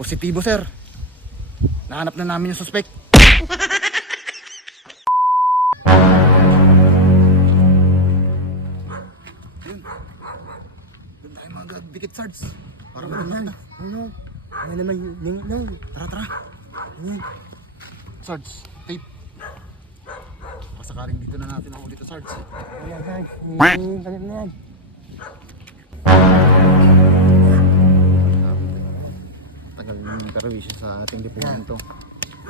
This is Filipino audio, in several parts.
Positibo, sir. Nahanap na namin yung suspect. Yun. Doon tayo mag-dikit, Sarge. Para maganda. Ano? Ano naman yung Tara, tara. Ayan. Sarge, tape. Pasakaling dito na natin ako dito, Sarge. Ayan. Bakit na yan? Tagal ng interview sa ating departamento.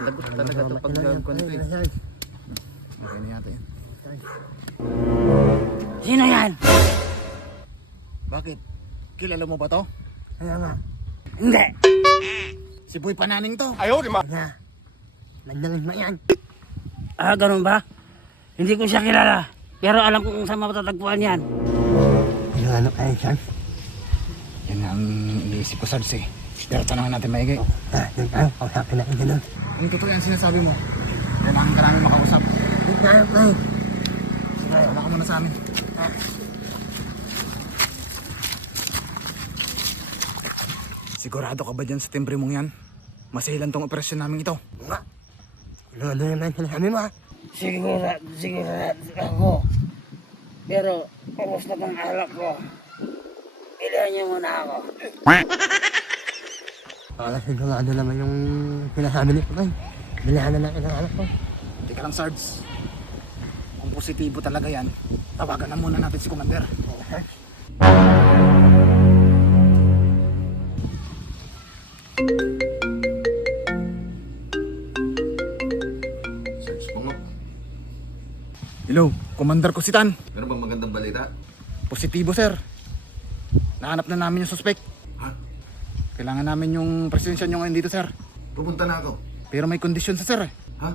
Lagot talaga ito pag nag-content. Okay na yata yan. Sino yan? Bakit? Kilala mo ba to? Kaya nga. Hindi. Si Boy Pananing to. Kaya. Mandangin mo yan. Ah, ganun ba? Hindi ko siya kilala. Pero alam ko kung saan matatagpuan yan. Ano kaya siya? Yan ang iniisip ko, Sarge eh. Pero tanongin natin maigi. Yun tayo. Kausapin natin ganun. Kung totoo yan sinasabi mo, kailangan ka namin makausap. Yun tayo, tayo. Wala ka muna sa amin. Sigurado ka ba dyan sa timbre mong yan? Masahilan tong operasyon namin ito. Ano naman sinasabi mo? Sigurado ako. Pero, kumusta kang alak ko? Pilihan niyo muna ako. Sigurado naman yung sinasabi nito kay. Bilihan na natin ang alak ko. Teka lang, Sarge. Kung positibo talaga yan, tawagan na muna natin si Commander. Sarge Pangok, Hello, Commander Kusitan. meron bang magandang balita? Positibo, sir. Nahanap na namin yung suspect. Ha? Kailangan namin yung presensya nyo ngayon dito, sir. Pupunta na ako. Pero may kondisyon sa sir eh. Ha?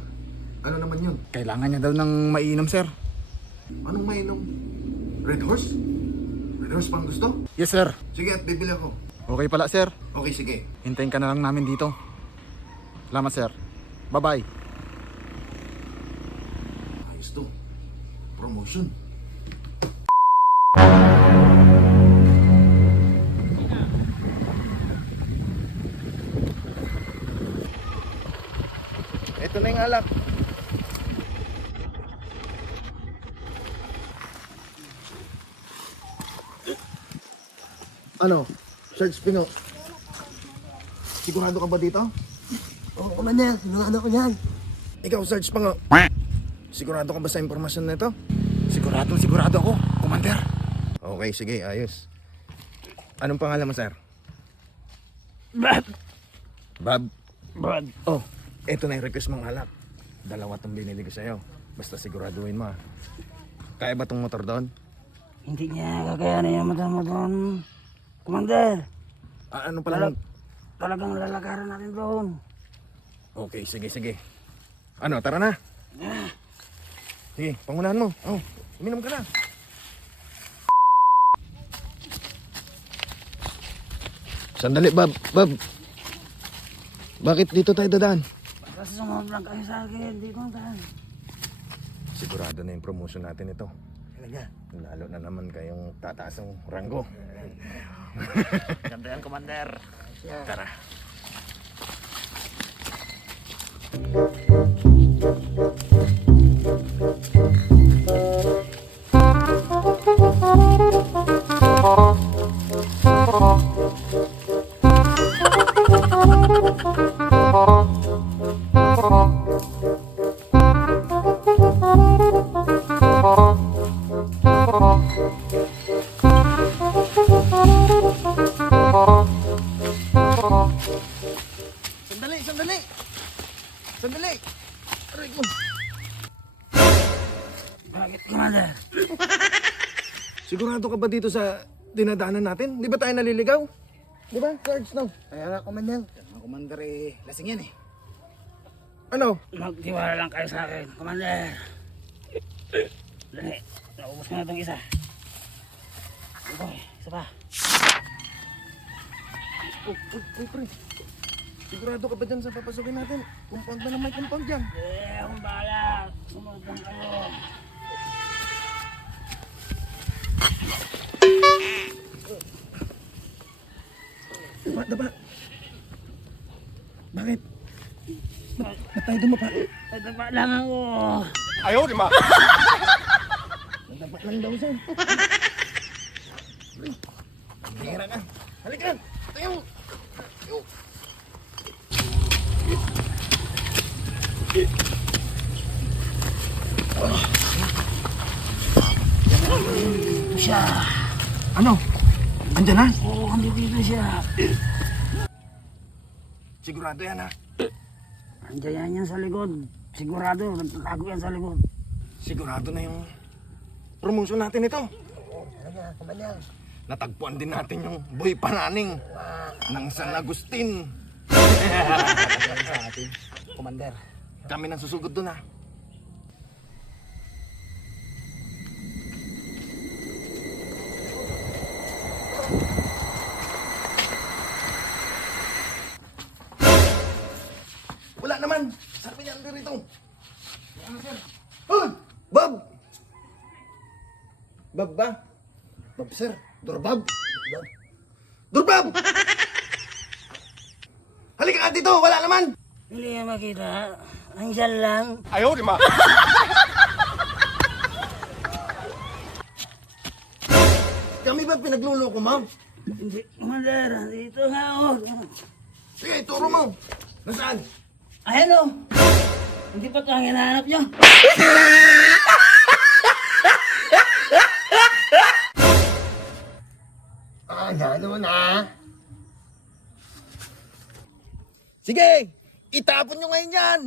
Ano naman yun? Kailangan niya daw ng maiinom, sir. Anong mainom? Red Horse? Red Horse pang gusto? Yes, sir. Sige, at bibili ako. Okay pala, sir. Okay, sige. Hintayin ka na lang namin dito. Salamat, sir. Bye-bye. Ayos to. Promotion. Ito na yung alak. Ano? Sarge Pino? Sigurado ka ba dito? Oo, Commander. Sigurado ko yan. Ikaw, Sarge Pangok. Sigurado ka ba sa impormasyon na ito? Sigurado ako, Commander. Okay, sige, ayos. Anong pangalan mo, sir? Brad. Bob. Brad. Oh, eto na yung request mong alak. Dalawa tong binili ko sa'yo. Basta siguraduhin mo. Kaya ba tong motor doon? Hindi niya kakayanin yung mata mo doon. Commander. Ano pala? Talagang lalakaran natin doon. Okay, sige, sige. Ano, tara na. Sige, pangunahan mo. Oh, uminom ka na. Sandali, Bob. Bob. Bakit dito tayo dadaan? Kasi sumunod lang kayo sa akin. Hindi ko tahan. Sigurado na yung promotion natin ito. Talaga. Lalo na naman kayong tataas ng ranggo. Ganda yan, Commander. Tara. Sandali! Sandali! Aray ko! Bakit, Commander? Sigurado ka ba dito sa dinadaanan natin? Di ba tayo naliligaw? Di ba, Sarge, no? Kaya nga, Commander. Ang Commander eh, lasing yan eh. Ano? Magtiwala lang kayo sa akin, Commander. Dali, naubos ko na itong isa. Okay, isa pa. Pre. Sigurado ka ba dyan sa papasukin natin? Compound na may compound dyan. Akong bahala. Sumunod lang kayo. Daba. Bakit? Ba't tayo dumapa? Natapa lang ako. Nadapa lang daw siya. Tira ka. Halika. Tayo. Tayo. Dito siya. Ano? Andyan na? Oo, dito siya. Sigurado yan ha? Andiyan yan sa likod. Sigurado, nagtatago yan sa likod. Sigurado na yung promotion natin ito. Kaya, kumanyang. Natagpuan din natin yung boy pananing ng San Agustin. Sa atin, Commander. Kami nang susugod doon ha. Wala naman. Sabi niya under ito. Ano sir? Hoy! Bob! Bob ba? Bob sir? Dorbab? Dorbab! Halika ka dito! Wala naman! Hindi niya makita. Andiyan lang. Ayaw, di ma! Kami ba pinagluloko, ma'am? Hindi, Commander. Dito nga ako. Sige, turo mo. Nasaan? Ayan o. Hindi pa ito ang hinahanap niyo. Ano na? Sige! Itapon nyo ngayon yan!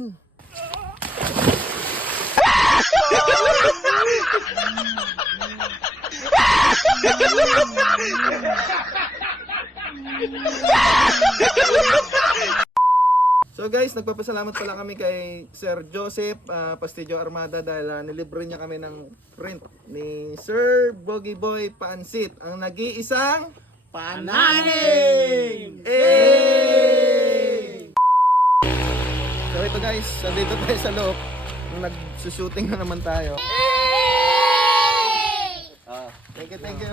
So guys, nagpapasalamat pala kami kay Sir Joseph Pastillo Armada dahil nilibre niya kami ng print ni Sir Boggy Boy Pansit, ang nag-iisang Pananing! Hey! So ito guys, dito tayo sa loob. Nagsushooting na naman tayo. Thank you, thank you.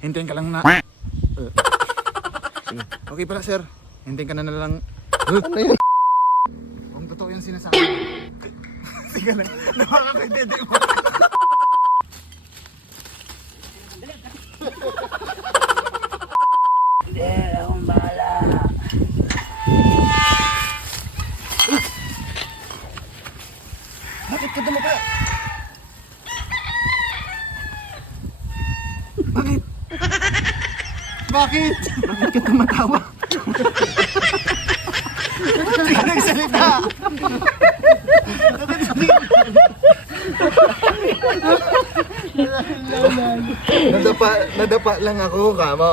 Hintayin ka lang na. Okay pala sir. Hintayin ka na lang. Ano yun? Kung totoo yung sinasabi. Sige lang. Nakakakadede mo. Hindi, akong bahala. Bakit ka dumapa? Bakit? Bakit? Bakit ka tumatawa? Hindi ka nagsalita! Nadapa lang ako, kamo.